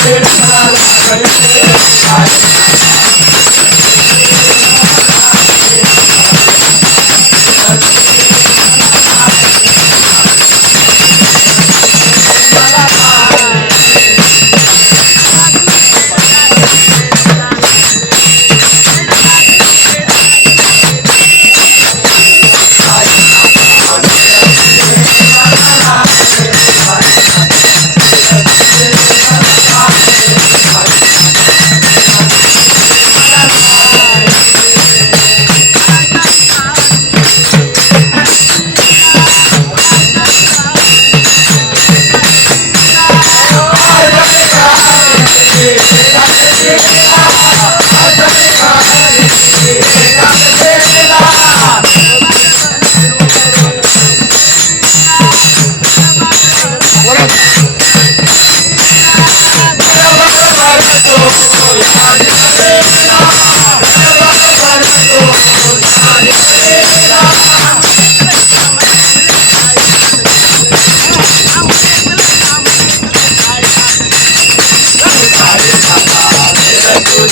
Thank you. Thank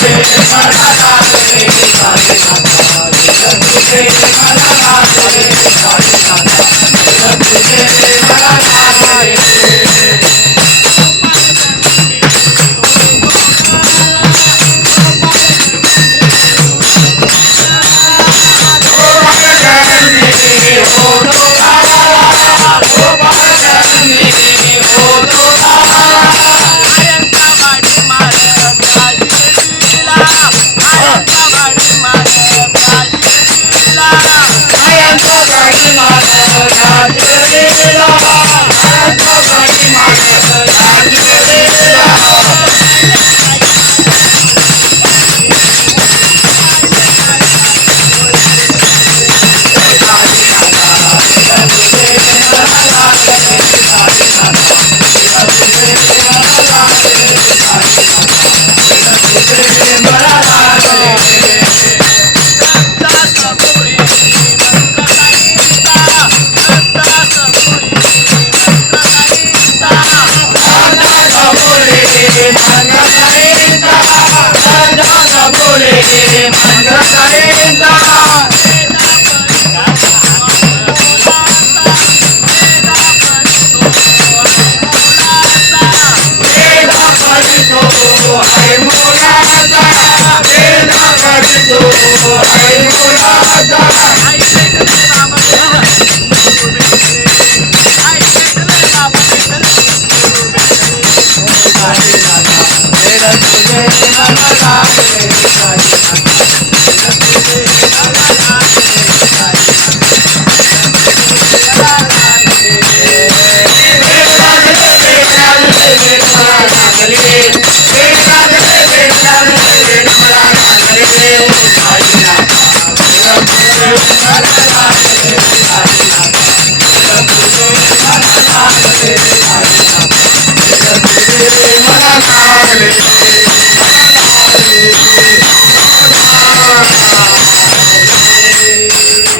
you. la la la la la